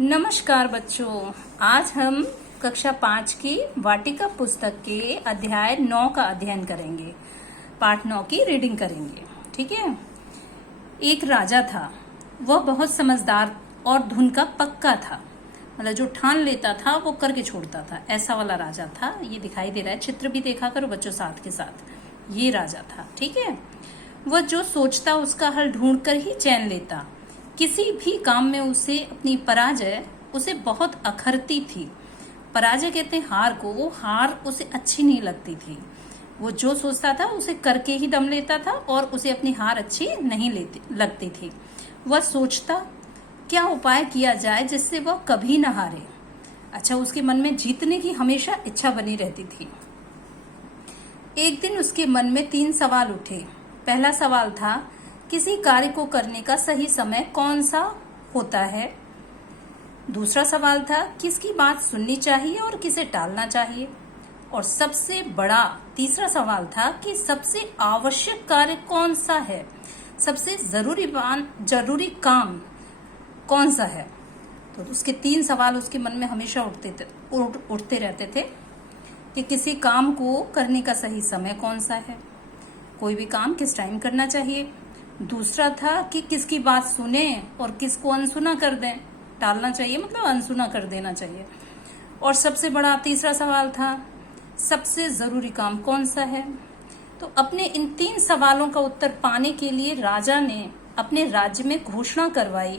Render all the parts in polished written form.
नमस्कार बच्चों, आज हम कक्षा 5 की वाटिका पुस्तक के अध्याय 9 का अध्ययन करेंगे। पाठ 9 की रीडिंग करेंगे। ठीक है। एक राजा था। वह बहुत समझदार और धुन का पक्का था। मतलब जो ठान लेता था वो करके छोड़ता था, ऐसा वाला राजा था। ये दिखाई दे रहा है, चित्र भी देखा करो बच्चों साथ के साथ। ये राजा था। ठीक है। वह जो सोचता उसका हल ढूंढ कर ही चैन लेता। किसी भी काम में उसे अपनी पराजय उसे बहुत अखरती थी। पराजय कहते हैं हार को। वो हार उसे अच्छी नहीं लगती थी। वो जो सोचता था उसे करके ही दम लेता था और उसे अपनी हार अच्छी नहीं लगती थी। वह सोचता क्या उपाय किया जाए जिससे वह कभी न हारे। अच्छा, उसके मन में जीतने की हमेशा इच्छा बनी रहती थी। एक दिन उसके मन में 3 सवाल उठे। पहला सवाल था, किसी कार्य को करने का सही समय कौन सा होता है। दूसरा सवाल था, किसकी बात सुननी चाहिए और किसे टालना चाहिए। और सबसे बड़ा तीसरा सवाल था कि सबसे आवश्यक कार्य कौन सा है, सबसे जरूरी काम कौन सा है। तो उसके 3 सवाल उसके मन में हमेशा उठते रहते थे कि किसी काम को करने का सही समय कौन सा है, कोई भी काम किस टाइम करना चाहिए। दूसरा था कि किसकी बात सुने और किसको अनसुना कर दें। टालना चाहिए मतलब अनसुना कर देना चाहिए। और सबसे बड़ा तीसरा सवाल था, सबसे जरूरी काम कौन सा है। तो अपने इन 3 सवालों का उत्तर पाने के लिए राजा ने अपने राज्य में घोषणा करवाई,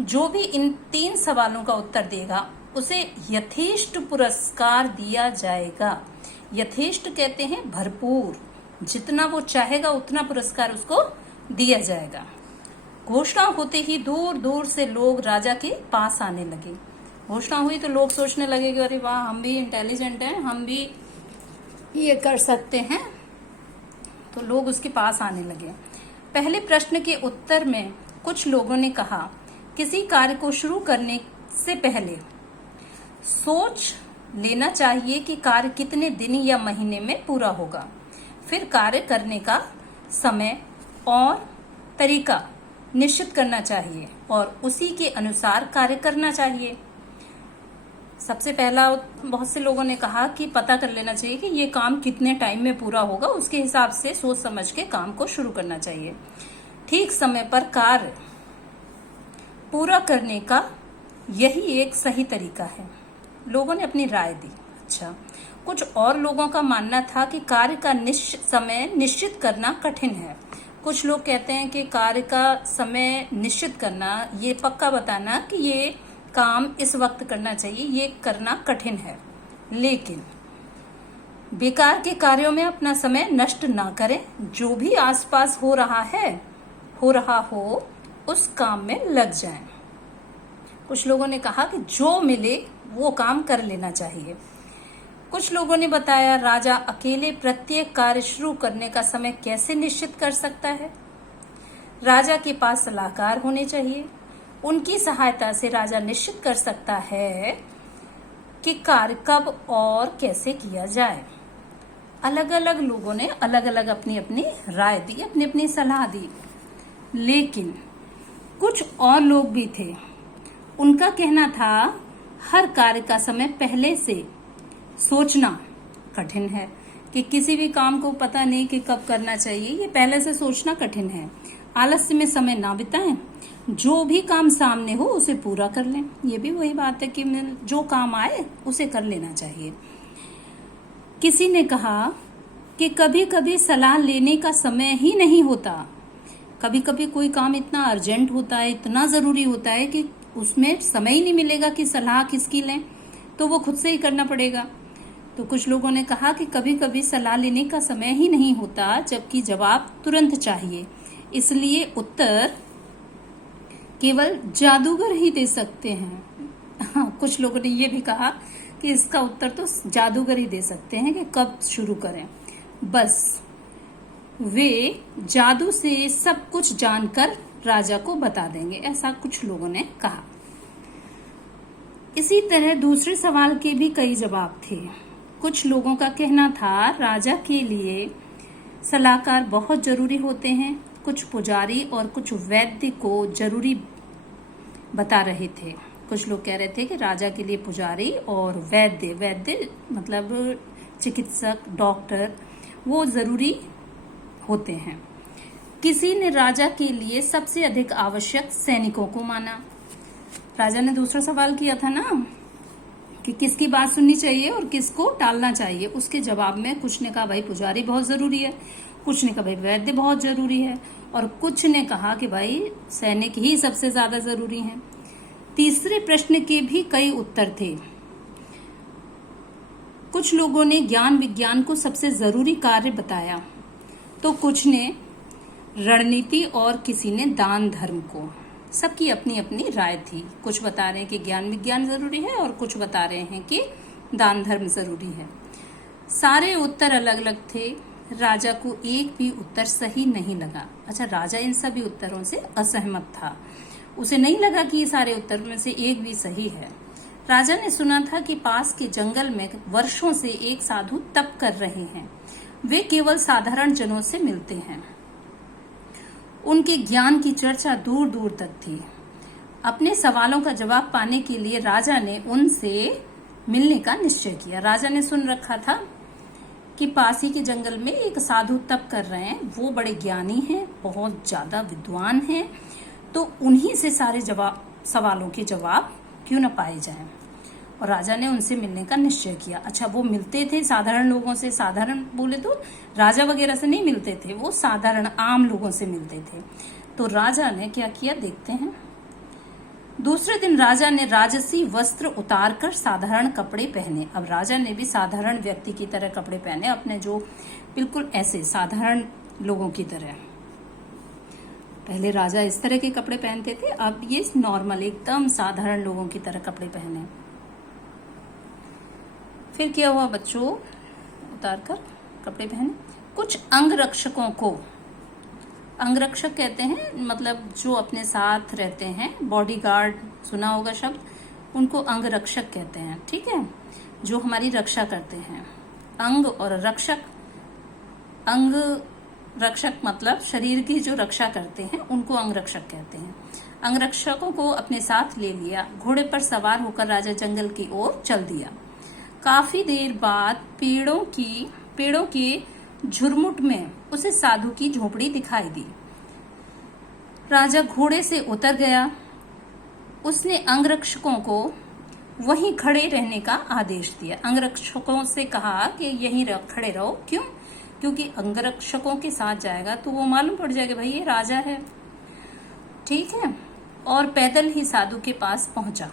जो भी इन 3 सवालों का उत्तर देगा उसे यथेष्ट पुरस्कार दिया जाएगा। यथेष्ट कहते हैं भरपूर, जितना वो चाहेगा उतना पुरस्कार उसको दिया जाएगा। घोषणा होते ही दूर दूर से लोग राजा के पास आने लगे। घोषणा हुई तो लोग सोचने लगे कि अरे वाह, हम भी इंटेलिजेंट हैं, हम भी ये कर सकते हैं। तो लोग उसके पास आने लगे। पहले प्रश्न के उत्तर में कुछ लोगों ने कहा, किसी कार्य को शुरू करने से पहले सोच लेना चाहिए कि कार्य कितने दिन या महीने में पूरा होगा। फिर कार्य करने का समय और तरीका निश्चित करना चाहिए और उसी के अनुसार कार्य करना चाहिए। सबसे पहला बहुत से लोगों ने कहा कि पता कर लेना चाहिए कि ये काम कितने टाइम में पूरा होगा, उसके हिसाब से सोच समझ के काम को शुरू करना चाहिए। ठीक समय पर कार्य पूरा करने का यही एक सही तरीका है। लोगों ने अपनी राय दी। अच्छा, कुछ और लोगों का मानना था कि कार्य का समय निश्चित करना कठिन है। कुछ लोग कहते हैं कि कार्य का समय निश्चित करना, ये पक्का बताना कि ये काम इस वक्त करना चाहिए, ये करना कठिन है। लेकिन बेकार के कार्यों में अपना समय नष्ट ना करें। जो भी आसपास हो रहा हो उस काम में लग जाएं। कुछ लोगों ने कहा कि जो मिले वो काम कर लेना चाहिए। कुछ लोगों ने बताया, राजा अकेले प्रत्येक कार्य शुरू करने का समय कैसे निश्चित कर सकता है। राजा के पास सलाहकार होने चाहिए। उनकी सहायता से राजा निश्चित कर सकता है कि कार्य कब और कैसे किया जाए। अलग अलग लोगों ने अलग अलग अपनी अपनी राय दी, अपनी अपनी सलाह दी। लेकिन कुछ और लोग भी थे। उनका कहना था, हर कार्य का समय पहले से सोचना कठिन है। कि किसी भी काम को पता नहीं कि कब करना चाहिए, ये पहले से सोचना कठिन है। आलस्य में समय ना बिताएं। जो भी काम सामने हो उसे पूरा कर लें। ये भी वही बात है कि जो काम आए उसे कर लेना चाहिए। किसी ने कहा कि कभी कभी सलाह लेने का समय ही नहीं होता। कभी कभी कोई काम इतना अर्जेंट होता है, इतना जरूरी होता है कि उसमें समय ही नहीं मिलेगा कि सलाह किसकी लें, तो वो खुद से ही करना पड़ेगा। तो कुछ लोगों ने कहा कि कभी कभी सलाह लेने का समय ही नहीं होता, जबकि जवाब तुरंत चाहिए। इसलिए उत्तर केवल जादूगर ही दे सकते हैं। हाँ, कुछ लोगों ने ये भी कहा कि इसका उत्तर तो जादूगर ही दे सकते हैं कि कब शुरू करें। बस वे जादू से सब कुछ जानकर राजा को बता देंगे, ऐसा कुछ लोगों ने कहा। इसी तरह दूसरे सवाल के भी कई जवाब थे। कुछ लोगों का कहना था, राजा के लिए सलाहकार बहुत जरूरी होते हैं। कुछ पुजारी और कुछ वैद्य को जरूरी बता रहे थे। कुछ लोग कह रहे थे कि राजा के लिए पुजारी और वैद्य, वैद्य मतलब चिकित्सक, डॉक्टर, वो जरूरी होते हैं। किसी ने राजा के लिए सबसे अधिक आवश्यक सैनिकों को माना। राजा ने दूसरा सवाल किया था ना कि किसकी बात सुननी चाहिए और किसको टालना चाहिए। उसके जवाब में कुछ ने कहा भाई पुजारी बहुत जरूरी है, कुछ ने कहा भाई वैद्य बहुत जरूरी है, और कुछ ने कहा कि भाई सैनिक ही सबसे ज्यादा जरूरी हैं। तीसरे प्रश्न के भी कई उत्तर थे। कुछ लोगों ने ज्ञान विज्ञान को सबसे जरूरी कार्य बताया, तो कुछ ने रणनीति और किसी ने दान धर्म को। सबकी अपनी अपनी राय थी। कुछ बता रहे हैं कि ज्ञान विज्ञान जरूरी है और कुछ बता रहे हैं कि दान धर्म जरूरी है। सारे उत्तर अलग अलग थे। राजा को एक भी उत्तर सही नहीं लगा। अच्छा, राजा इन सभी उत्तरों से असहमत था। उसे नहीं लगा कि ये सारे उत्तर में से एक भी सही है। राजा ने सुना था कि पास के जंगल में वर्षों से एक साधु तप कर रहे हैं। वे केवल साधारण जनों से मिलते हैं। उनके ज्ञान की चर्चा दूर दूर तक थी। अपने सवालों का जवाब पाने के लिए राजा ने उनसे मिलने का निश्चय किया। राजा ने सुन रखा था कि पास ही के जंगल में एक साधु तप कर रहे हैं। वो बड़े ज्ञानी हैं, बहुत ज्यादा विद्वान हैं, तो उन्हीं से सारे सवालों के जवाब क्यों न पाए जाएं। और राजा ने उनसे मिलने का निश्चय किया। अच्छा, वो मिलते थे साधारण लोगों से। साधारण बोले तो राजा वगैरह से नहीं मिलते थे, वो साधारण आम लोगों से मिलते थे। तो राजा ने क्या किया देखते हैं। दूसरे दिन राजा ने राजसी वस्त्र उतारकर साधारण कपड़े पहने। अब राजा ने भी साधारण व्यक्ति की तरह कपड़े पहने, अपने जो बिल्कुल ऐसे साधारण लोगों की तरह। पहले राजा इस तरह के कपड़े पहनते थे, अब ये नॉर्मल एकदम साधारण लोगों की तरह कपड़े पहने। फिर क्या हुआ बच्चों, उतारकर कपड़े पहने। कुछ अंगरक्षकों को, अंगरक्षक कहते हैं मतलब जो अपने साथ रहते हैं, बॉडीगार्ड सुना होगा शब्द, उनको अंगरक्षक कहते हैं। ठीक है, जो हमारी रक्षा करते हैं। अंग और रक्षक, अंग रक्षक मतलब शरीर की जो रक्षा करते हैं उनको अंगरक्षक कहते हैं। अंगरक्षकों को अपने साथ ले लिया। घोड़े पर सवार होकर राजा जंगल की ओर चल दिया। काफी देर बाद पेड़ों के झुरमुट में उसे साधु की झोपड़ी दिखाई दी। राजा घोड़े से उतर गया। उसने अंगरक्षकों को वहीं खड़े रहने का आदेश दिया। अंगरक्षकों से कहा कि यहीं खड़े रहो। क्यों? क्योंकि अंगरक्षकों के साथ जाएगा तो वो मालूम पड़ जाएगा भाई ये राजा है। ठीक है, और पैदल ही साधु के पास पहुंचा।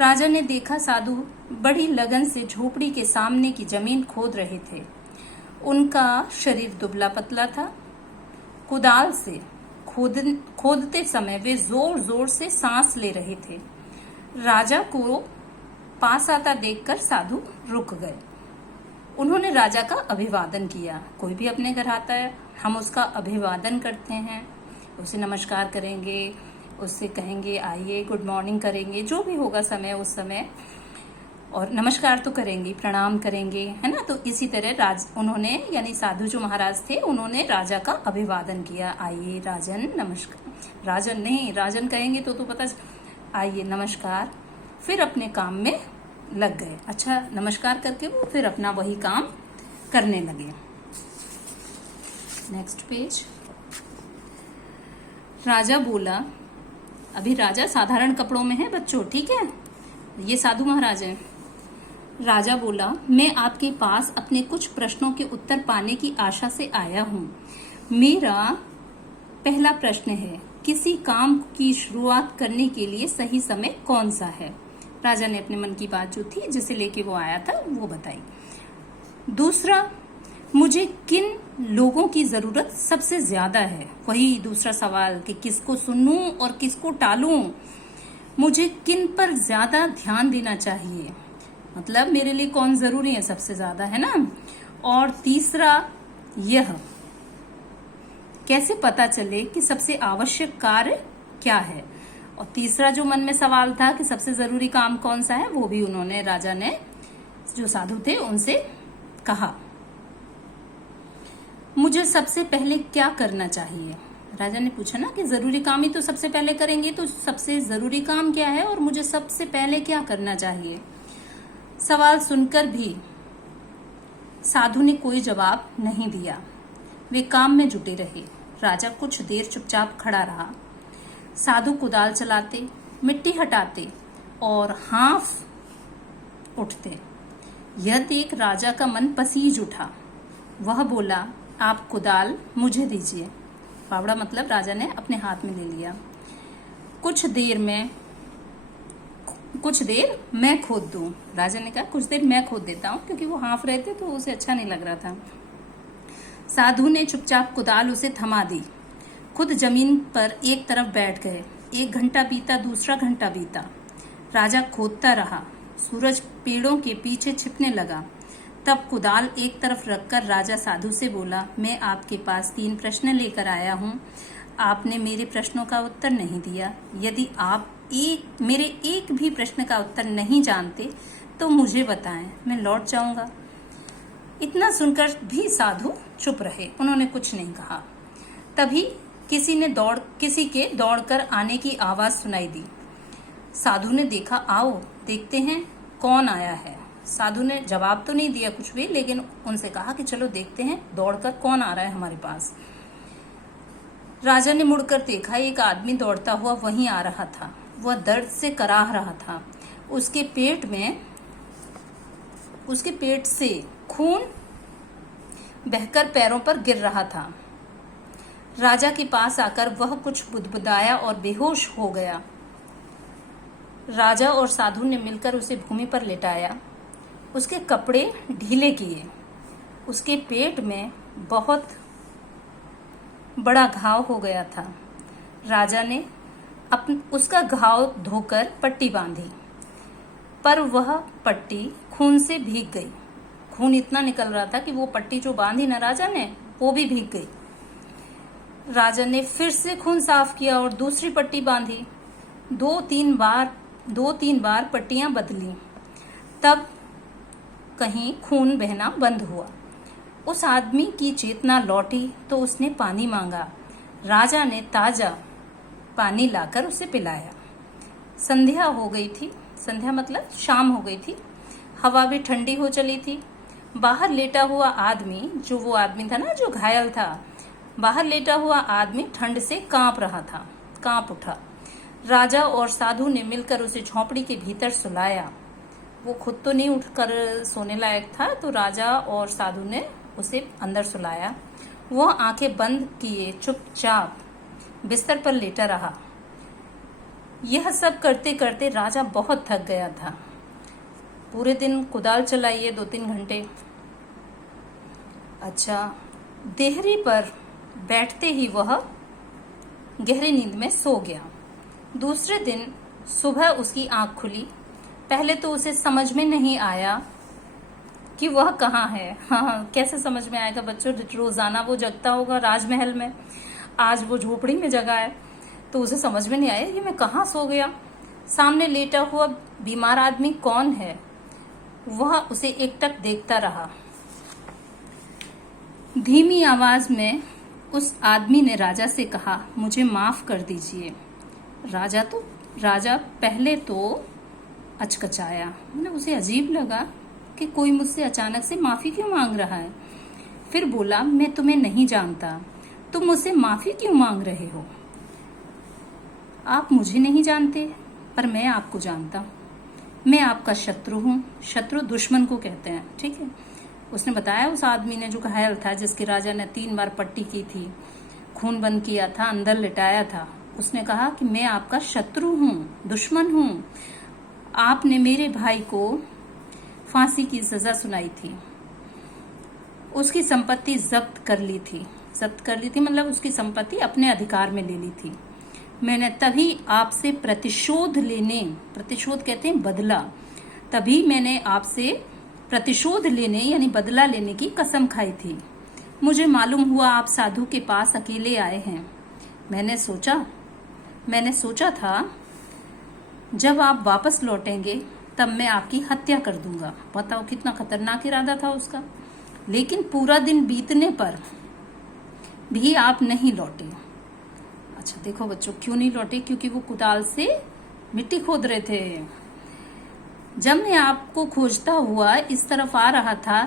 राजा ने देखा साधु बड़ी लगन से झोपड़ी के सामने की जमीन खोद रहे थे। उनका शरीर दुबला पतला था। कुदाल से खोदते समय वे जोर जोर से सांस ले रहे थे। राजा को पास आता देखकर साधु रुक गए। उन्होंने राजा का अभिवादन किया। कोई भी अपने घर आता है, हम उसका अभिवादन करते हैं, उसे नमस्कार करेंगे, उससे कहेंगे आइए, गुड मॉर्निंग करेंगे, जो भी होगा समय उस समय, और नमस्कार तो करेंगे, प्रणाम करेंगे, है ना। तो इसी तरह उन्होंने यानी साधु जो महाराज थे उन्होंने राजा का अभिवादन किया। आइए राजन, नमस्कार। राजन नहीं, राजन कहेंगे तो पता, आइए नमस्कार। फिर अपने काम में लग गए। अच्छा, नमस्कार करके वो फिर अपना वही काम करने लगे। Next page. राजा बोला, अभी राजा साधारण कपड़ों में है बच्चों, ठीक है, ये साधु महाराज हैं। राजा बोला, मैं आपके पास अपने कुछ प्रश्नों के उत्तर पाने की आशा से आया हूं। मेरा पहला प्रश्न है, किसी काम की शुरुआत करने के लिए सही समय कौन सा है? राजा ने अपने मन की बात जो थी, जिसे लेके वो आया था, वो बताई। दूसरा, मुझे किन लोगों की जरूरत सबसे ज्यादा है? वही दूसरा सवाल कि किसको सुनूं और किसको टालूं, मुझे किन पर ज्यादा ध्यान देना चाहिए, मतलब मेरे लिए कौन जरूरी है सबसे ज्यादा, है ना। और तीसरा, यह कैसे पता चले कि सबसे आवश्यक कार्य क्या है। और तीसरा जो मन में सवाल था कि सबसे जरूरी काम कौन सा है, वो भी उन्होंने, राजा ने जो साधु थे उनसे कहा। मुझे सबसे पहले क्या करना चाहिए? राजा ने पूछा ना कि जरूरी काम ही तो सबसे पहले करेंगे, तो सबसे जरूरी काम क्या है और मुझे सबसे पहले क्या करना चाहिए। सवाल सुनकर भी साधु ने कोई जवाब नहीं दिया। वे काम में जुटे रहे। राजा कुछ देर चुपचाप खड़ा रहा। साधु कुदाल चलाते, मिट्टी हटाते और हाँफ उठते। यह देख राजा का मन पसीज उठा। वह बोला, आप कुदाल मुझे दीजिए। फावड़ा मतलब राजा ने अपने हाथ में ले लिया। कुछ देर मैं खोद दूं। राजा ने कहा कुछ देर मैं खोद देता हूं, क्योंकि वो हाँफ रहे थे तो उसे अच्छा नहीं लग रहा था। साधु ने चुपचाप कुदाल उसे थमा दी। खुद जमीन पर एक तरफ बैठ गए। 1 घंटा बीता, दूसरा घंटा बीता। राजा खोदता रहा। सूरज पेड़ों के पीछे छिपने लगा। तब कुदाल एक तरफ रखकर राजा साधु से बोला, मैं आपके पास 3 प्रश्न लेकर आया हूँ। आपने मेरे प्रश्नों का उत्तर नहीं दिया। यदि आप मेरे एक भी प्रश्न का उत्तर नहीं जानते तो मुझे बताएं, मैं लौट जाऊंगा। इतना सुनकर भी साधु चुप रहे, उन्होंने कुछ नहीं कहा। तभी किसी के दौड़कर आने की आवाज सुनाई दी। साधु ने देखा, आओ देखते हैं कौन आया है। साधु ने जवाब तो नहीं दिया कुछ भी, लेकिन उनसे कहा कि चलो देखते हैं दौड़कर कौन आ रहा है हमारे पास। राजा ने मुड़कर देखा, एक आदमी दौड़ता हुआ वहीं आ रहा था। वह दर्द से कराह रहा था। उसके पेट से खून बहकर पैरों पर गिर रहा था। राजा के पास आकर वह कुछ बुदबुदाया और बेहोश हो गया। राजा और साधु ने मिलकर उसे भूमि पर लेटाया। उसके कपड़े ढीले किए। उसके पेट में बहुत बड़ा घाव हो गया था। राजा ने उसका घाव धोकर पट्टी बांधी, पर वह पट्टी खून से भीग गई। खून इतना निकल रहा था कि वो पट्टी जो बांधी ना राजा ने, वो भी भीग गई। राजा ने फिर से खून साफ किया और दूसरी पट्टी बांधी। 2-3 बार पट्टियां बदली। तब कहीं खून बहना बंद हुआ। उस आदमी की चेतना लौटी तो उसने पानी मांगा। राजा ने ताजा पानी लाकर उसे पिलाया। संध्या हो गई थी। संध्या मतलब शाम हो गई थी। हवा भी ठंडी हो चली थी। बाहर लेटा हुआ आदमी, जो वो आदमी था ना जो घायल था, बाहर लेटा हुआ आदमी ठंड से कांप उठा। राजा और साधु ने मिलकर उसे झोंपड़ी के भीतर सुलाया। वो खुद तो नहीं उठकर सोने लायक था, तो राजा और साधु ने उसे अंदर सुलाया। वह आंखें बंद किए चुपचाप बिस्तर पर लेटा रहा। यह सब करते करते राजा बहुत थक गया था। पूरे दिन कुदाल चलाइए 2-3 घंटे। अच्छा, देहरी पर बैठते ही वह गहरी नींद में सो गया। दूसरे दिन सुबह उसकी आंख खुली। पहले तो उसे समझ में नहीं आया कि वह कहाँ है। हाँ, कैसे समझ में आएगा बच्चों, रोजाना वो जगता होगा राजमहल में, आज वो झोपड़ी में जगा है, तो उसे समझ में नहीं आया कि मैं कहाँ सो गया। सामने लेटा हुआ बीमार आदमी कौन है, वह उसे एकटक देखता रहा। धीमी आवाज में उस आदमी ने राजा से कहा, मुझे माफ कर दीजिए। राजा पहले तो अचकचाया। उसे अजीब लगा कि कोई मुझसे अचानक से माफी क्यों मांग रहा है। फिर बोला, मैं तुम्हें नहीं जानता, तुम मुझसे माफी क्यों मांग रहे हो। आप मुझे नहीं जानते, पर मैं आपको जानता हूँ। मैं आपका शत्रु हूँ। शत्रु दुश्मन को कहते हैं, ठीक है। उसने बताया उस आदमी ने जो घायल था, जिसके राजा ने 3 बार पट्टी की थी, खून बंद किया था, अंदर लिटाया था। उसने कहा कि मैं आपका शत्रु हूँ, दुश्मन हूँ। आपने मेरे भाई को फांसी की सजा सुनाई थी। उसकी संपत्ति जब्त कर ली थी मतलब उसकी संपत्ति अपने अधिकार में ले ली थी। मैंने तभी आपसे प्रतिशोध कहते हैं बदला, तभी मैंने आपसे प्रतिशोध लेने यानी बदला लेने की कसम खाई थी। मुझे मालूम हुआ आप साधु के पास अकेले आए हैं। मैंने सोचा था जब आप वापस लौटेंगे तब मैं आपकी हत्या कर दूंगा। बताओ कितना खतरनाक इरादा था उसका। लेकिन पूरा दिन बीतने पर भी आप नहीं लौटे। अच्छा देखो बच्चों, क्यों नहीं लौटे? क्योंकि वो कुदाल से मिट्टी खोद रहे थे। जब मैं आपको खोजता हुआ इस तरफ आ रहा था,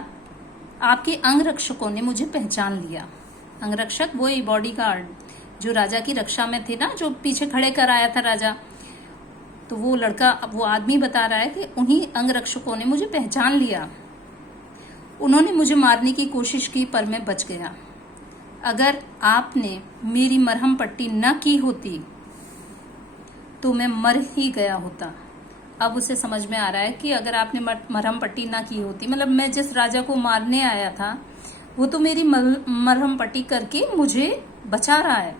आपके अंगरक्षकों ने मुझे पहचान लिया। अंगरक्षक वही बॉडीगार्ड जो राजा की रक्षा में थे ना, जो पीछे खड़े कर आया था राजा। तो वो लड़का, वो आदमी बता रहा है कि उन्हीं अंगरक्षकों ने मुझे पहचान लिया। उन्होंने मुझे मारने की कोशिश की पर मैं बच गया। अगर आपने मेरी मरहम पट्टी न की होती तो मैं मर ही गया होता। अब उसे समझ में आ रहा है कि अगर आपने मरहम पट्टी ना की होती, मतलब मैं जिस राजा को मारने आया था वो तो मेरी मरहम पट्टी करके मुझे बचा रहा है।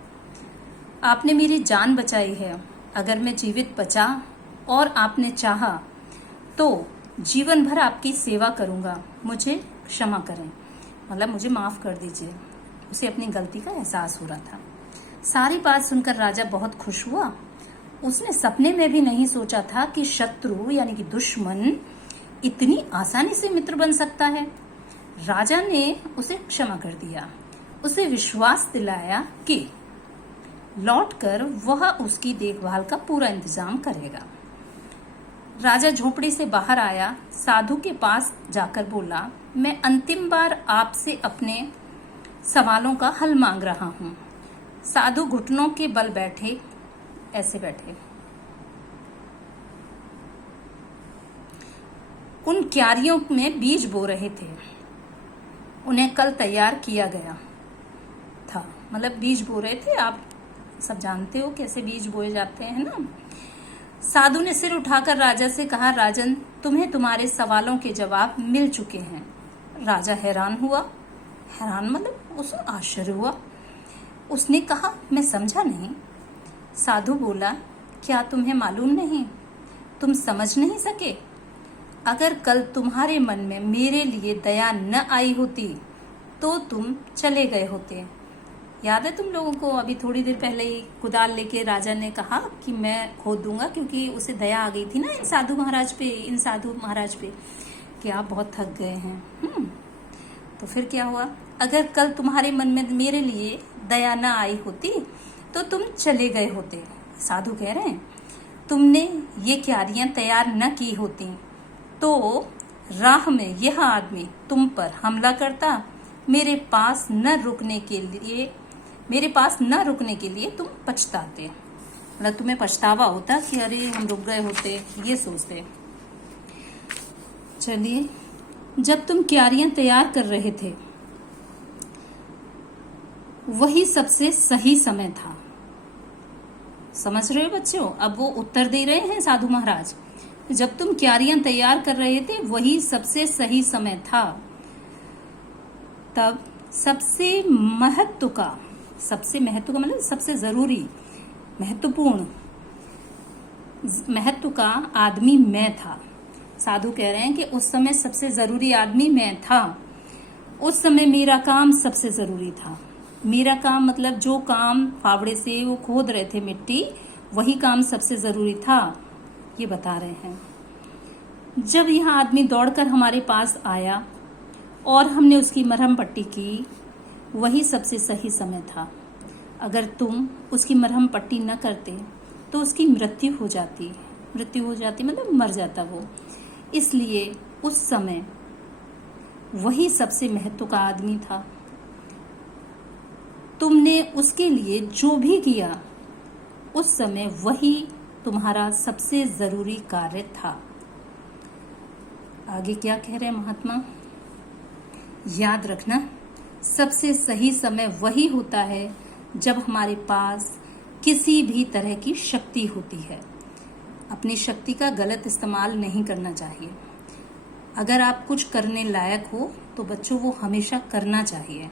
आपने मेरी जान बचाई है। अगर मैं जीवित बचा और आपने चाहा तो जीवन भर आपकी सेवा करूंगा। मुझे क्षमा करें, मतलब मुझे माफ कर दीजिए। उसे अपनी गलती का एहसास हो रहा था। सारी बात सुनकर राजा बहुत खुश हुआ। उसने सपने में भी नहीं सोचा था कि शत्रु यानी कि दुश्मन इतनी आसानी से मित्र बन सकता है। राजा ने उसे क्षमा कर दिया। उसे विश्वास दिलाया कि लौटकर वह उसकी देखभाल का पूरा इंतजाम करेगा। राजा झोपड़ी से बाहर आया, साधु के पास जाकर बोला, मैं अंतिम बार आपसे अपने सवालों का हल मांग रहा हूं। साधु घुटनों के बल बैठे, ऐसे बैठे। उन क्यारियों में बीज बो रहे थे। उन्हें कल तैयार किया गया था। मतलब बीज बो रहे थे, आप सब जानते हो कैसे बीज बोए जाते हैं ना। साधु ने सिर उठाकर राजा से कहा, राजन, तुम्हें तुम्हारे सवालों के जवाब मिल चुके हैं। राजा हैरान हुआ। हैरान मतलब उसे आश्चर्य हुआ। उसने कहा, मैं समझा नहीं। साधु बोला, क्या तुम्हें मालूम नहीं? तुम समझ नहीं सके? अगर कल तुम्हारे मन में मेरे लिए दया न आई होती तो तुम चले गए होते। याद है तुम लोगों को? अभी थोड़ी देर पहले ही कुदाल लेके राजा ने कहा कि मैं खोद दूंगा, क्योंकि उसे दया आ गई थी ना इन साधु महाराज पे कि आप बहुत थक गए हैं। तो फिर क्या हुआ? अगर कल तुम्हारे मन में मेरे लिए दया न आई होती तो तुम चले गए होते। साधु कह रहे हैं, तुमने ये क्यारियां तैयार न की होती तो राह में यह आदमी तुम पर हमला करता। मेरे पास न रुकने के लिए तुम पछताते। मतलब तुम्हें पछतावा होता कि अरे हम रुक गए होते, ये सोचते। चलिए, जब तुम क्यारियां तैयार कर रहे थे वही सबसे सही समय था। समझ रहे हो बच्चों? अब वो उत्तर दे रहे हैं साधु महाराज। जब तुम क्यारियां तैयार कर रहे थे वही सबसे सही समय था। तब सबसे महत्व का मतलब सबसे जरूरी, महत्वपूर्ण महत्व का आदमी मैं था। साधु कह रहे हैं कि उस समय सबसे जरूरी आदमी मैं था। उस समय मेरा काम सबसे जरूरी था। मेरा काम मतलब जो काम फावड़े से वो खोद रहे थे मिट्टी, वही काम सबसे जरूरी था, ये बता रहे हैं। जब यह आदमी दौड़कर हमारे पास आया और हमने उसकी मरहम पट्टी की, वही सबसे सही समय था। अगर तुम उसकी मरहम पट्टी न करते तो उसकी मृत्यु हो जाती मतलब मर जाता वो। इसलिए उस समय वही सबसे महत्व का आदमी था। तुमने उसके लिए जो भी किया उस समय वही तुम्हारा सबसे जरूरी कार्य था। आगे क्या कह रहे हैं महात्मा? याद रखना, सबसे सही समय वही होता है जब हमारे पास किसी भी तरह की शक्ति होती है। अपनी शक्ति का गलत इस्तेमाल नहीं करना चाहिए। अगर आप कुछ करने लायक हो तो बच्चों वो हमेशा करना चाहिए।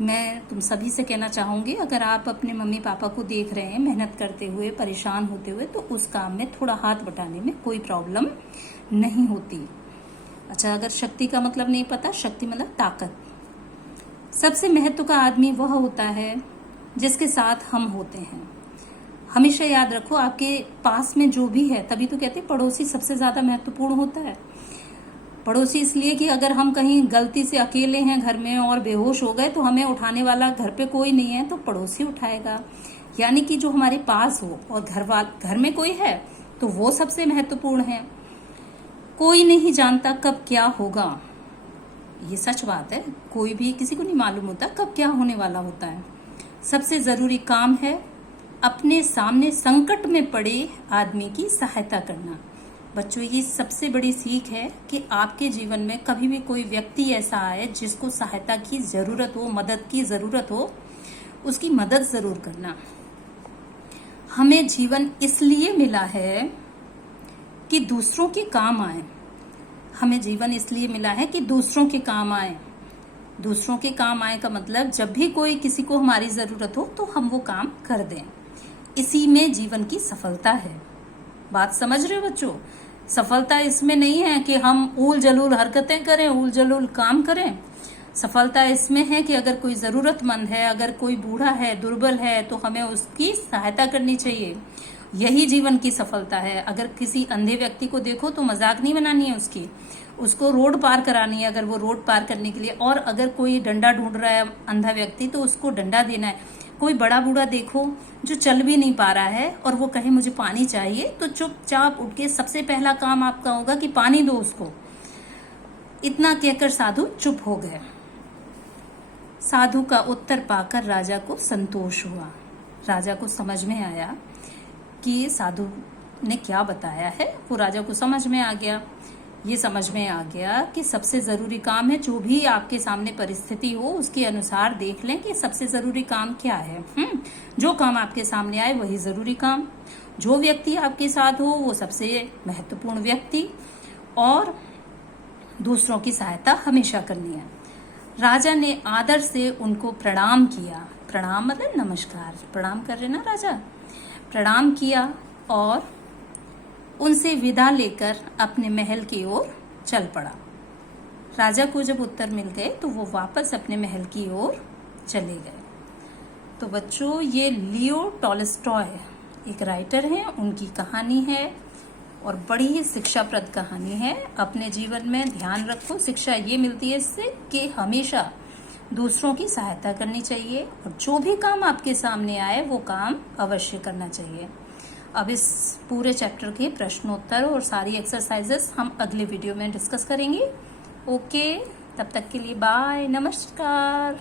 मैं तुम सभी से कहना चाहूँगी, अगर आप अपने मम्मी पापा को देख रहे हैं मेहनत करते हुए, परेशान होते हुए, तो उस काम में थोड़ा हाथ बटाने में कोई प्रॉब्लम नहीं होती। अच्छा, अगर शक्ति का मतलब नहीं पता, शक्ति मतलब ताकत। सबसे महत्व का आदमी वह होता है जिसके साथ हम होते हैं। हमेशा याद रखो, आपके पास में जो भी है, तभी तो कहते हैं पड़ोसी सबसे ज्यादा महत्वपूर्ण होता है। पड़ोसी इसलिए कि अगर हम कहीं गलती से अकेले हैं घर में और बेहोश हो गए तो हमें उठाने वाला घर पे कोई नहीं है तो पड़ोसी उठाएगा। यानी कि जो हमारे पास हो और घर में कोई है तो वो सबसे महत्वपूर्ण है। कोई नहीं जानता कब क्या होगा, ये सच बात है। कोई भी किसी को नहीं मालूम होता कब क्या होने वाला होता है। सबसे जरूरी काम है अपने सामने संकट में पड़े आदमी की सहायता करना। बच्चों, ये सबसे बड़ी सीख है कि आपके जीवन में कभी भी कोई व्यक्ति ऐसा आए जिसको सहायता की जरूरत हो, मदद की जरूरत हो, उसकी मदद जरूर करना। हमें जीवन इसलिए मिला है कि दूसरों के काम आए। हमें जीवन इसलिए मिला है कि दूसरों के काम आए। दूसरों के काम आए का मतलब जब भी कोई किसी को हमारी जरूरत हो तो हम वो काम कर दें। इसी में जीवन की सफलता है। बात समझ रहे हो बच्चों? सफलता इसमें नहीं है कि हम ऊल जलूल हरकतें करें, ऊल जलूल काम करें। सफलता इसमें है कि अगर कोई जरूरतमंद है, अगर कोई बूढ़ा है, दुर्बल है, तो हमें उसकी सहायता करनी चाहिए। यही जीवन की सफलता है। अगर किसी अंधे व्यक्ति को देखो तो मजाक नहीं बनानी है उसको रोड पार करानी है अगर वो रोड पार करने के लिए। और अगर कोई डंडा ढूंढ रहा है अंधा व्यक्ति तो उसको डंडा देना है। कोई बड़ा बूढ़ा देखो जो चल भी नहीं पा रहा है और वो कहे मुझे पानी चाहिए, तो चुपचाप उठ के सबसे पहला काम आपका होगा कि पानी दो उसको। इतना कहकर साधु चुप हो गए। साधु का उत्तर पाकर राजा को संतोष हुआ। राजा को समझ में आया कि साधु ने क्या बताया है, वो राजा को समझ में आ गया। ये समझ में आ गया कि सबसे जरूरी काम है, जो भी आपके सामने परिस्थिति हो उसके अनुसार देख लें कि सबसे जरूरी काम क्या है। जो काम आपके सामने आए वही जरूरी काम। जो व्यक्ति आपके साथ हो वो सबसे महत्वपूर्ण व्यक्ति, और दूसरों की सहायता हमेशा करनी है। राजा ने आदर से उनको प्रणाम किया। प्रणाम मतलब नमस्कार, प्रणाम कर रहे ना राजा। प्रणाम किया और उनसे विदा लेकर अपने महल की ओर चल पड़ा। राजा को जब उत्तर मिल गए तो वो वापस अपने महल की ओर चले गए। तो बच्चों, ये लियो टॉल्स्टॉय एक राइटर हैं, उनकी कहानी है और बड़ी ही शिक्षाप्रद कहानी है। अपने जीवन में ध्यान रखो, शिक्षा ये मिलती है इससे कि हमेशा दूसरों की सहायता करनी चाहिए और जो भी काम आपके सामने आए वो काम अवश्य करना चाहिए। अब इस पूरे चैप्टर के प्रश्नोत्तर और सारी एक्सरसाइजेस हम अगले वीडियो में डिस्कस करेंगे। ओके, तब तक के लिए बाय, नमस्कार।